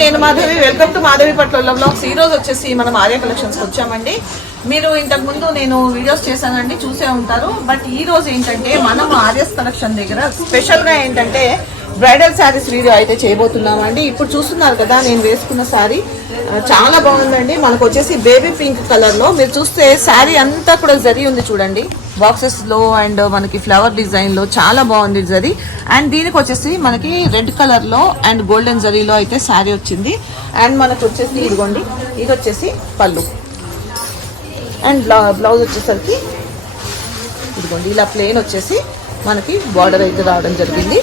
నేను Madhavi welcome to Madhavi పట్ల blogs ఈ రోజు వచ్చేసి మనం ఆర్య కలెక్షన్స్ వచ్చామండి. మీరు ఇంతకు ముందు నేను వీడియోస్ చేశానండి చూసే ఉంటారు. బట్ ఈ రోజు ఏంటంటే మనం ఆర్యస్ కలెక్షన్ దగ్గర స్పెషల్గా ఏంటంటే బ్రైడల్ శారీస్ వీడియో అయితే చేయబోతున్నామండి. ఇప్పుడు చూస్తున్నారు కదా నేను వేసుకున్న శారీ. చాలా బాగుందండి. మనకు వచ్చేసి బేబీ పింక్ కలర్లో. మీరు చూస్తే శారీ అంతా కూడా జరి ఉంది చూడండి. బాక్సెస్లో అండ్ మనకి ఫ్లవర్ డిజైన్లో చాలా బాగుంది జరీ. అండ్ దీనికి వచ్చేసి మనకి రెడ్ కలర్లో అండ్ గోల్డెన్ జరీలో అయితే శారీ వచ్చింది. అండ్ మనకు వచ్చేసి ఇదిగోండి. ఇది వచ్చేసి పళ్ళు. అండ్ బ్లౌజ్ వచ్చేసరికి ఇదిగోండి. ఇలా ప్లేన్ వచ్చేసి మనకి బార్డర్ అయితే రావడం జరిగింది.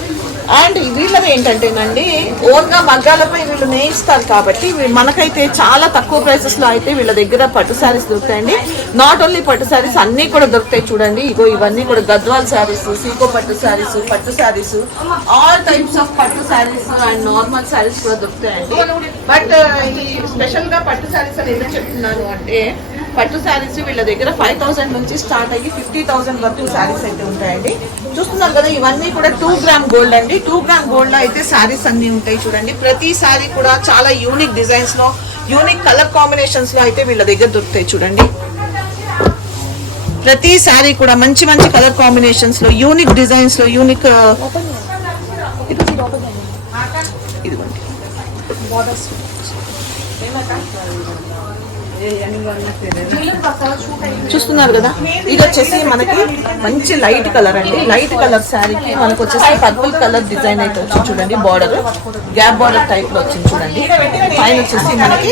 అండ్ వీళ్ళది ఏంటంటేనండి ఓన్గా మగ్గాలపై వీళ్ళు నేయిస్తారు కాబట్టి మనకైతే చాలా తక్కువ ప్రైసెస్లో అయితే వీళ్ళ దగ్గర పట్టు శారీస్ దొరుకుతాయండి. నాట్ ఓన్లీ పట్టు శారీస్ అన్నీ కూడా దొరుకుతాయి చూడండి. ఇగో ఇవన్నీ కూడా గద్వాల్ శారీస్ సీకో పట్టు శారీస్ పట్టు శారీస్ ఆల్ టైప్స్ ఆఫ్ పట్టు శారీస్ అండ్ నార్మల్ శారీస్ కూడా దొరుకుతాయండి. బట్ ఇది పట్టు శారీస్ అని ఎందుకు చెప్తున్నాను అంటే పట్టు శారీస్ వీళ్ళ దగ్గర ఫైవ్ థౌసండ్ నుంచి స్టార్ట్ అయ్యి ఫిఫ్టీ థౌసండ్ వరకు శారీస్ అయితే ఉంటాయండి. చూస్తున్నారు కదా ఇవన్నీ కూడా టూ గ్రామ్ గోల్డ్ అండి. టూ గ్రామ్ గోల్డ్లో అయితే శారీస్ అన్ని ఉంటాయి చూడండి. ప్రతి శారీ కూడా చాలా యూనిక్ డిజైన్స్లో యూనిక్ కలర్ కాంబినేషన్స్లో అయితే వీళ్ళ దగ్గర దొరుకుతాయి చూడండి. ప్రతి శారీ కూడా మంచి మంచి కలర్ కాంబినేషన్స్లో యూనిక్ డిజైన్స్లో యూనిక్ ఇదిగోండి. చూస్తున్నారు కదా? ఇది వచ్చేసి మనకి మంచి లైట్ కలర్ అండి. లైట్ కలర్ శారీకి మనకు వచ్చేసి పర్పుల్ కలర్ డిజైన్ అయితే వచ్చింది చూడండి బార్డర్ గ్యాప్ బార్డర్ టైప్లో వచ్చింది చూడండి. పైన వచ్చేసి మనకి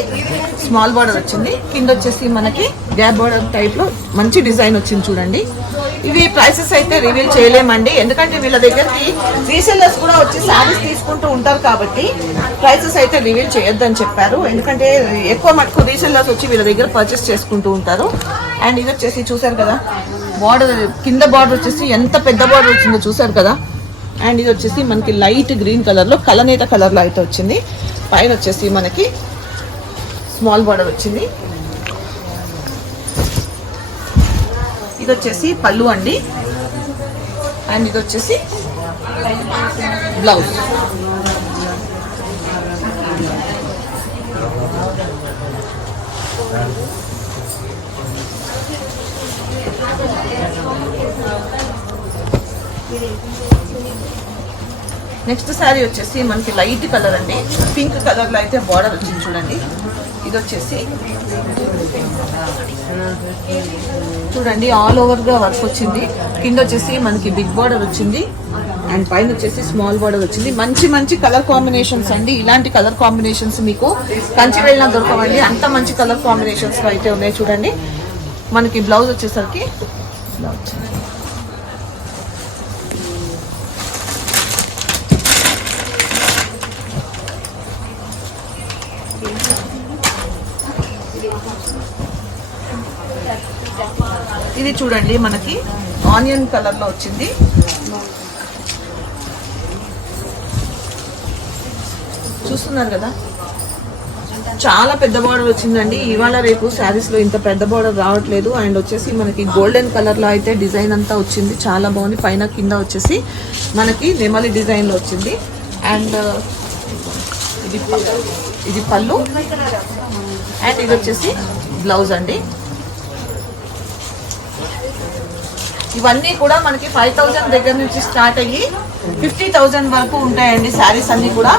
స్మాల్ బార్డర్ వచ్చింది. కింద వచ్చేసి మనకి గ్యాప్ బార్డర్ టైప్లో మంచి డిజైన్ వచ్చింది చూడండి. ఇవి ప్రైసెస్ అయితే రివీల్ చేయలేమండి. ఎందుకంటే వీళ్ళ దగ్గరికి రీసెల్లర్స్ కూడా వచ్చి శారీస్ తీసుకుంటూ ఉంటారు కాబట్టి ప్రైసెస్ అయితే రివీల్ చేయొద్దని చెప్పారు. ఎందుకంటే ఎక్కువ మటుకు రీసెల్లర్స్ వచ్చి వీళ్ళ దగ్గర పర్చేస్ చేసుకుంటూ ఉంటారు. అండ్ ఇది వచ్చేసి చూసారు కదా బార్డర్ కింద బార్డర్ వచ్చేసి ఎంత పెద్ద బార్డర్ వచ్చిందో చూసారు కదా. అండ్ ఇది వచ్చేసి మనకి లైట్ గ్రీన్ కలర్లో కలనేత కలర్లో అయితే వచ్చింది. పైన వచ్చేసి మనకి స్మాల్ బార్డర్ వచ్చింది. ఇది వచ్చేసి పళ్ళు అండి. అండ్ ఇది వచ్చేసి బ్లౌజ్. నెక్స్ట్ శారీ వచ్చేసి మనకి లైట్ కలర్ అండి. పింక్ కలర్లో అయితే బార్డర్ వచ్చింది చూడండి. ఇది వచ్చేసి చూడండి ఆల్ ఓవర్గా వర్క్ వచ్చింది. కింద వచ్చేసి మనకి బిగ్ బార్డర్ వచ్చింది. అండ్ పైన వచ్చేసి స్మాల్ బార్డర్ వచ్చింది. మంచి మంచి కలర్ కాంబినేషన్స్ అండి. ఇలాంటి కలర్ కాంబినేషన్స్ మీకు కంచి వెళ్ళినా దొరకవండి. అంత మంచి కలర్ కాంబినేషన్స్ అయితే ఉన్నాయి చూడండి. మనకి బ్లౌజ్ వచ్చేసరికి బ్లౌజ్ ఇది చూడండి మనకి ఆనియన్ కలర్లో వచ్చింది. చూస్తున్నారు కదా? చాలా పెద్ద బార్డర్ వచ్చిందండి. ఇవాళ రేపు శారీస్లో ఇంత పెద్ద బార్డర్ రావట్లేదు. అండ్ వచ్చేసి మనకి గోల్డెన్ కలర్లో అయితే డిజైన్ అంతా వచ్చింది. చాలా బాగుంది. పైన కింద వచ్చేసి మనకి నెమలి డిజైన్లో వచ్చింది. అండ్ ఇది ఇది పళ్ళు. అండ్ ఇది వచ్చేసి బ్లౌజ్ అండి. ఇవన్నీ కూడా మనకి ఫైవ్ థౌజండ్ దగ్గర నుంచి స్టార్ట్ అయ్యి ఫిఫ్టీ థౌజండ్ వరకు ఉంటాయండి శారీస్ అన్ని కూడా.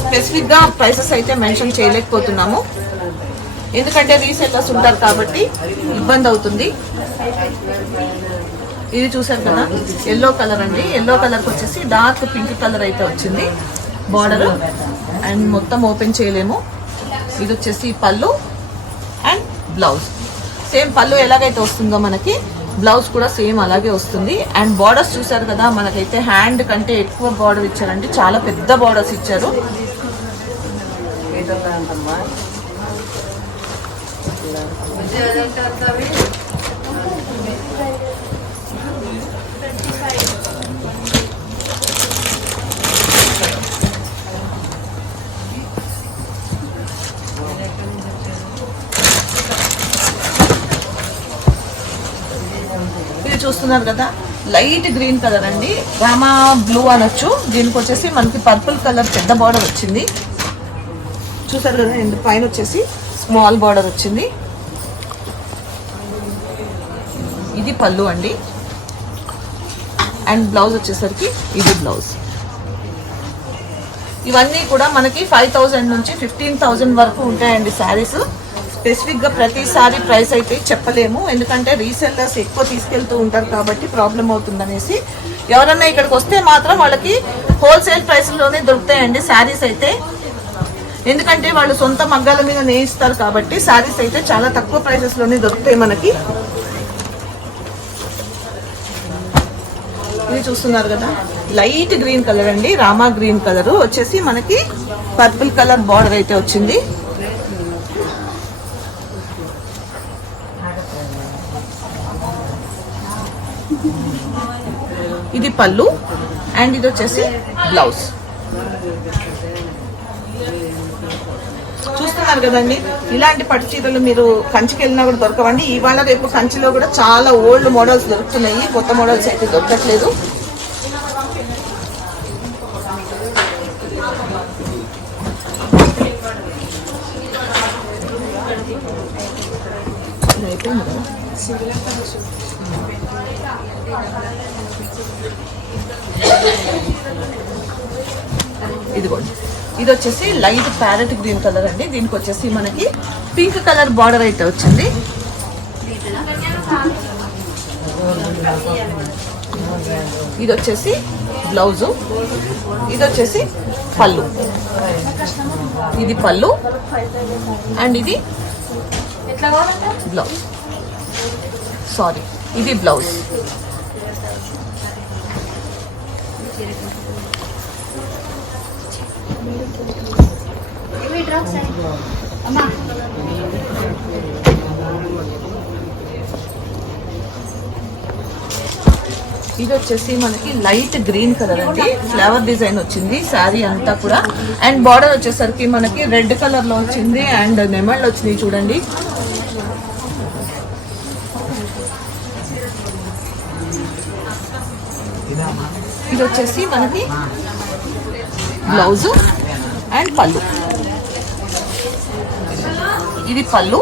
స్పెసిఫిక్గా ప్రైసెస్ అయితే మెన్షన్ చేయలేకపోతున్నాము. ఎందుకంటే రీసెల్లర్స్ ఉంటారు కాబట్టి ఇబ్బంది అవుతుంది. ఇది చూసారు కదా ఎల్లో కలర్ అండి. ఎల్లో కలర్ వచ్చేసి డార్క్ పింక్ కలర్ అయితే వచ్చింది. బార్డర్ అండ్ మొత్తం ఓపెన్ చేయలేము. ఇది వచ్చేసి పళ్ళు అండ్ బ్లౌజ్ సేమ్ పళ్ళు ఎలాగైతే వస్తుందో మనకి బ్లౌజ్ కూడా సేమ్ అలాగే వస్తుంది. అండ్ బార్డర్స్ చూసారు కదా మనకైతే హ్యాండ్ కంటే ఎక్కువ బార్డర్ ఇచ్చారండి. చాలా పెద్ద బార్డర్స్ ఇచ్చారు. చూస్తున్నారు కదా లైట్ గ్రీన్ కలర్ అండి. రామా బ్లూ అనొచ్చు. దీనికి వచ్చేసి మనకి పర్పుల్ కలర్ పెద్ద బార్డర్ వచ్చింది. చూసారు కదా పైన వచ్చేసి స్మాల్ బార్డర్ వచ్చింది. ఇది పళ్ళు అండి. అండ్ బ్లౌజ్ వచ్చేసరికి ఇది బ్లౌజ్. ఇవన్నీ కూడా మనకి ఫైవ్ థౌజండ్ నుంచి ఫిఫ్టీన్ థౌజండ్ వరకు ఉంటాయండి శారీస్. స్పెసిఫిక్గా ప్రతిసారి ప్రైస్ అయితే చెప్పలేము. ఎందుకంటే రీసెల్లర్స్ ఎక్కువ తీసుకెళ్తూ ఉంటారు కాబట్టి ప్రాబ్లం అవుతుందనేసి ఎవరన్నా ఇక్కడికి వస్తే మాత్రం వాళ్ళకి హోల్సేల్ ప్రైస్లోనే దొరుకుతాయండి శారీస్ అయితే. ఎందుకంటే వాళ్ళు సొంత మగ్గాల మీద నేయిస్తారు కాబట్టి శారీస్ అయితే చాలా తక్కువ ప్రైసెస్లోనే దొరుకుతాయి మనకి. ఇది చూస్తున్నారు కదా? లైట్ గ్రీన్ కలర్ అండి. Rama green colour. వచ్చేసి మనకి పర్పుల్ కలర్ బార్డర్ అయితే వచ్చింది ఇది పళ్ళు అండ్ ఇది వచ్చేసి బ్లౌజ్. చూస్తున్నారు కదండి ఇలాంటి పట్టు చీరలు మీరు కంచికి వెళ్ళినా కూడా దొరకవండి. ఇవాళ రేపు కంచిలో కూడా చాలా ఓల్డ్ మోడల్స్ దొరుకుతున్నాయి. కొత్త మోడల్స్ అయితే దొరకట్లేదు. అయిపోయింది ఇదిగోండి. ఇది వచ్చేసి లైట్ ప్యారెట్ గ్రీన్ కలర్ అండి. దీనికి వచ్చేసి మనకి పింక్ కలర్ బార్డర్ అయితే వచ్చింది. ఇది వచ్చేసి బ్లౌజు. ఇది వచ్చేసి పళ్ళు. ఇది పళ్ళు. అండ్ ఇది బ్లౌజ్ సారీ. ఇది బ్లౌజ్. ఇది వచ్చేసి మనకి లైట్ గ్రీన్ కలర్ అండి. ఫ్లవర్ డిజైన్ వచ్చింది శారీ అంతా కూడా. అండ్ బార్డర్ వచ్చేసరికి మనకి రెడ్ కలర్లో వచ్చింది అండ్ నెమళ్ళు వచ్చినాయి చూడండి. ఇది వచ్చేసి మనకి బ్లౌజు అండ్ పళ్ళు. ఇది పళ్ళు.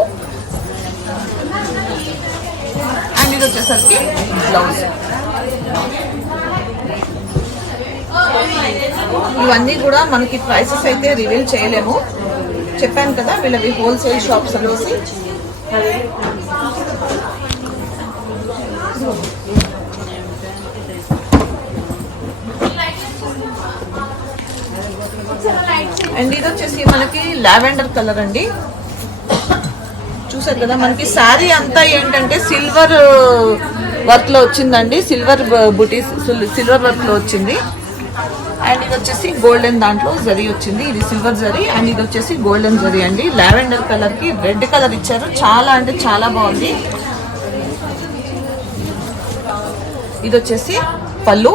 అండ్ ఇది వచ్చేసరికి బ్లౌజ్. ఇవన్నీ కూడా మనకి ప్రైసెస్ అయితే రివీల్ చేయలేము. చెప్పాను కదా వీళ్ళవి హోల్సేల్ షాప్స్ అనేసి. అండ్ ఇది వచ్చేసి మనకి లావెండర్ కలర్ అండి. చూసారు కదా మనకి శారీ అంతా ఏంటంటే సిల్వర్ వర్క్లో వచ్చిందండి. సిల్వర్ బుటీస్ సిల్వర్ వర్క్లో వచ్చింది. అండ్ ఇది వచ్చేసి గోల్డెన్ దాంట్లో జరీ వచ్చింది. ఇది సిల్వర్ జరీ. అండ్ ఇది వచ్చేసి గోల్డెన్ జరీ అండి. లావెండర్ కలర్కి రెడ్ కలర్ ఇచ్చారు. చాలా అంటే చాలా బాగుంది. ఇది వచ్చేసి పళ్ళు.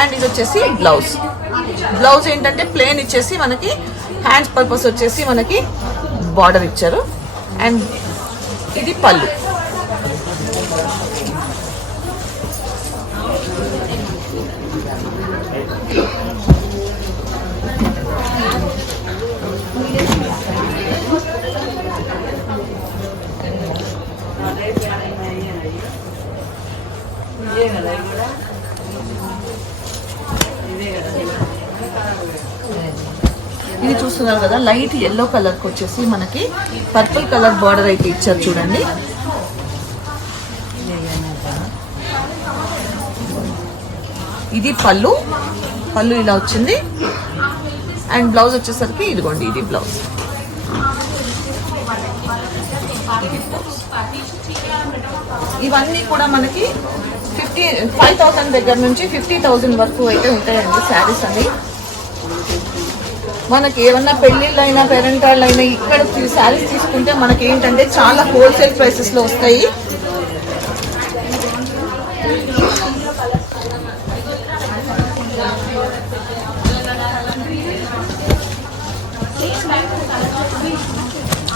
అండ్ ఇది వచ్చేసి బ్లౌజ్. బ్లౌజ్ ఏంటంటే ప్లేన్ ఇచ్చేసి మనకి హ్యాండ్స్ పర్పస్ వచ్చేసి మనకి బార్డర్ ఇచ్చారు. అండ్ ఇది పళ్ళు. లైట్ ఎల్లో కలర్కి వచ్చేసి మనకి పర్పుల్ కలర్ బార్డర్ అయితే ఇచ్చారు చూడండి. ఇది పళ్ళు. పళ్ళు ఇలా వచ్చింది. అండ్ బ్లౌజ్ వచ్చేసరికి ఇదిగోండి ఇది బ్లౌజ్ ఇది బ్లౌజ్ ఇవన్నీ కూడా మనకి ఫిఫ్టీ ఫైవ్ థౌసండ్ దగ్గర నుంచి ఫిఫ్టీ థౌసండ్ వరకు అయితే ఉంటాయండి శారీస్ అన్ని. మనకి ఏమన్నా పెళ్ళిళ్ళు అయినా పేరెంట్ వాళ్ళు అయినా ఇక్కడ శారీస్ తీసుకుంటే మనకి ఏంటంటే చాలా హోల్సేల్ ప్రైసెస్లో వస్తాయి.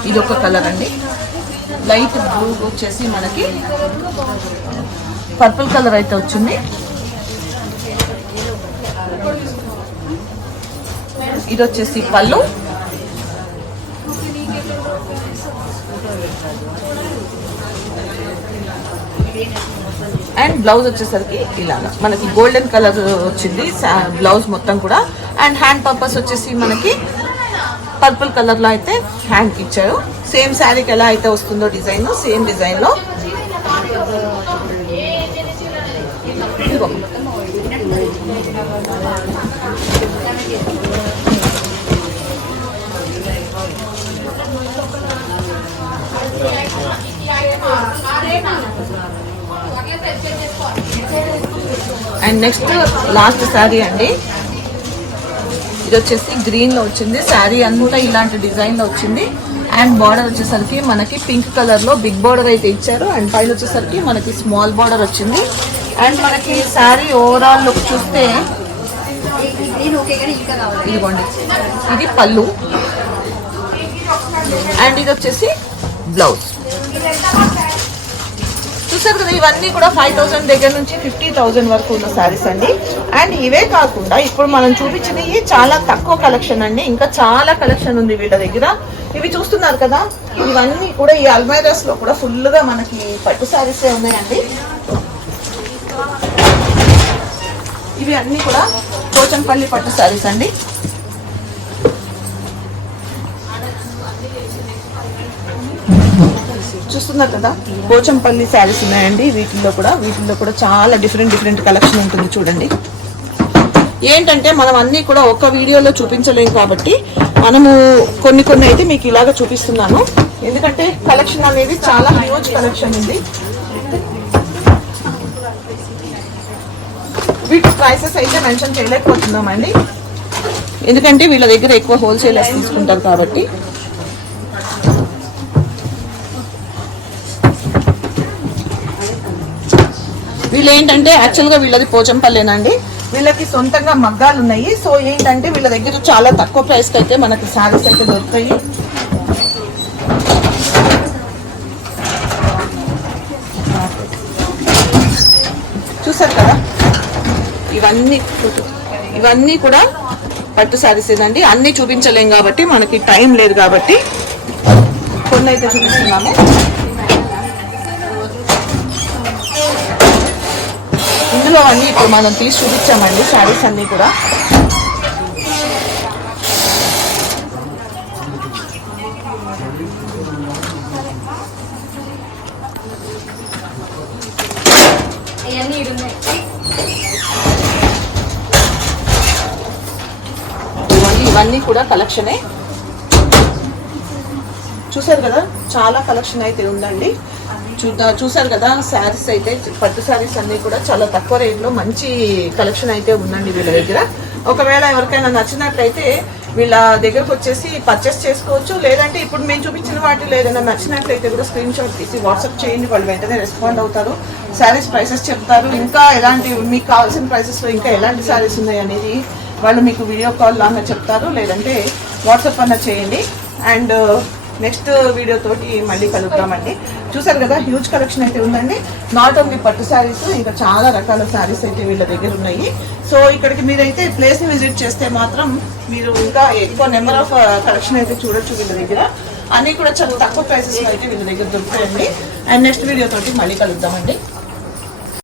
ఇది ఒక కలర్ అండి. లైట్ బ్లూ వచ్చేసి మనకి పర్పుల్ కలర్ అయితే వచ్చింది. ఇది వచ్చేసి పళ్ళు. అండ్ బ్లౌజ్ వచ్చేసరికి ఇలాగా. మనకి గోల్డెన్ కలర్ వచ్చింది. బ్లౌజ్ మొత్తం కూడా. అండ్ హ్యాండ్ పర్పస్ వచ్చేసి మనకి పర్పుల్ కలర్లో అయితే హ్యాండ్ ఇచ్చారు. సేమ్ శారీకి ఎలా అయితే వస్తుందో డిజైన్ సేమ్ డిజైన్లో ఇదిగో. అండ్ నెక్స్ట్ లాస్ట్ శారీ అండి. ఇది వచ్చేసి గ్రీన్లో వచ్చింది. శారీ అంతా ఇలాంటి డిజైన్లో వచ్చింది. అండ్ బార్డర్ వచ్చేసరికి మనకి పింక్ కలర్లో బిగ్ బార్డర్ అయితే ఇచ్చారు. అండ్ పైన వచ్చేసరికి మనకి స్మాల్ బార్డర్ వచ్చింది. అండ్ మనకి శారీ ఓవరాల్ లుక్ చూస్తే ఇదిగోండి. ఇది పళ్ళు. అండ్ ఇది వచ్చేసి బ్లౌజ్ చూసారు కదా ఇవన్నీ కూడా ఫైవ్ థౌసండ్ దగ్గర నుంచి ఫిఫ్టీ థౌసండ్ వరకు ఉన్న శారీస్ అండి. అండ్ ఇవే కాకుండా ఇప్పుడు మనం చూపించినవి చాలా తక్కువ కలెక్షన్ అండి. ఇంకా చాలా కలెక్షన్ ఉంది వీళ్ళ దగ్గర. ఇవి చూస్తున్నారు కదా ఇవన్నీ కూడా ఈ అల్మైరాస్లో కూడా ఫుల్గా మనకి పట్టు శారీస్ ఉన్నాయండి. ఇవి అన్ని కూడా పోచంపల్లి పట్టు శారీస్ అండి. చూస్తున్నారు కదా? పోచంపల్లి శారీస్ ఉన్నాయండి. వీటిల్లో కూడా వీటిల్లో కూడా చాలా డిఫరెంట్ డిఫరెంట్ కలెక్షన్ ఉంటుంది చూడండి. ఏంటంటే మనం అన్నీ కూడా ఒక వీడియోలో చూపించలేము కాబట్టి మనము కొన్ని కొన్ని అయితే మీకు ఇలాగ చూపిస్తున్నాను. ఎందుకంటే కలెక్షన్ అనేది చాలా హ్యూజ్ కలెక్షన్ ఉంది వీటి ప్రైసెస్ అయితే మెన్షన్ చేయలేకపోతున్నామండి. ఎందుకంటే వీళ్ళ దగ్గర ఎక్కువ హోల్సేలర్స్ తీసుకుంటారు కాబట్టి. వీళ్ళు ఏంటంటే యాక్చువల్గా వీళ్ళది పోచంపల్లేనండి వీళ్ళకి సొంతంగా మగ్గాలు ఉన్నాయి సో ఏంటంటే వీళ్ళ దగ్గర చాలా తక్కువ ప్రైస్కి అయితే మనకి శారీస్ అయితే దొరుకుతాయి. చూసారు కదా? ఇవన్నీ ఇవన్నీ కూడా పట్టు శారీస్ ఏదండి అన్ని చూపించలేం కాబట్టి మనకి టైం లేదు కాబట్టి కొన్ని అయితే చూపిస్తున్నాము. ఇందులో అన్ని ఇప్పుడు మనం తీసి చూపించామండి శారీస్ అన్ని కూడా. ఇవన్నీ కూడా కలెక్షనే. చూసారు కదా చాలా కలెక్షన్ అయితే ఉందండి. చూద్దా చూసారు కదా శారీస్ అయితే పట్టు శారీస్ అన్నీ కూడా చాలా తక్కువ రేట్లో మంచి కలెక్షన్ అయితే ఉందండి వీళ్ళ దగ్గర. ఒకవేళ ఎవరికైనా నచ్చినట్లయితే వీళ్ళ దగ్గరకు వచ్చేసి పర్చేస్ చేసుకోవచ్చు. లేదంటే ఇప్పుడు మేము చూపించిన వాటిలో ఏదైనా నచ్చినట్లయితే కూడా స్క్రీన్ షాట్ తీసి వాట్సాప్ చేయండి. వాళ్ళు వెంటనే రెస్పాండ్ అవుతారు. శారీస్ ప్రైసెస్ చెప్తారు. ఇంకా ఎలాంటి మీకు కావాల్సిన ప్రైసెస్లో ఇంకా ఎలాంటి శారీస్ ఉన్నాయి అనేది వాళ్ళు మీకు వీడియో కాల్ లాగా చెప్తారు. లేదంటే వాట్సాప్ అన్న చేయండి. అండ్ నెక్స్ట్ వీడియో తోటి మళ్ళీ కలుద్దామండి. చూసారు కదా హ్యూజ్ కలెక్షన్ అయితే ఉందండి. నాట్ ఓన్లీ పట్టు శారీస్ ఇంకా చాలా రకాల శారీస్ అయితే వీళ్ళ దగ్గర ఉన్నాయి. సో ఇక్కడికి మీరైతే ప్లేస్ని విజిట్ చేస్తే మాత్రం మీరు ఇంకా ఎక్కువ నెంబర్ ఆఫ్ కలెక్షన్ అయితే చూడొచ్చు వీళ్ళ దగ్గర. అన్ని కూడా చాలా తక్కువ ప్రైసెస్ అయితే వీళ్ళ దగ్గర దొరుకుతాయండి. అండ్ నెక్స్ట్ వీడియో తోటి మళ్ళీ కలుద్దామండి.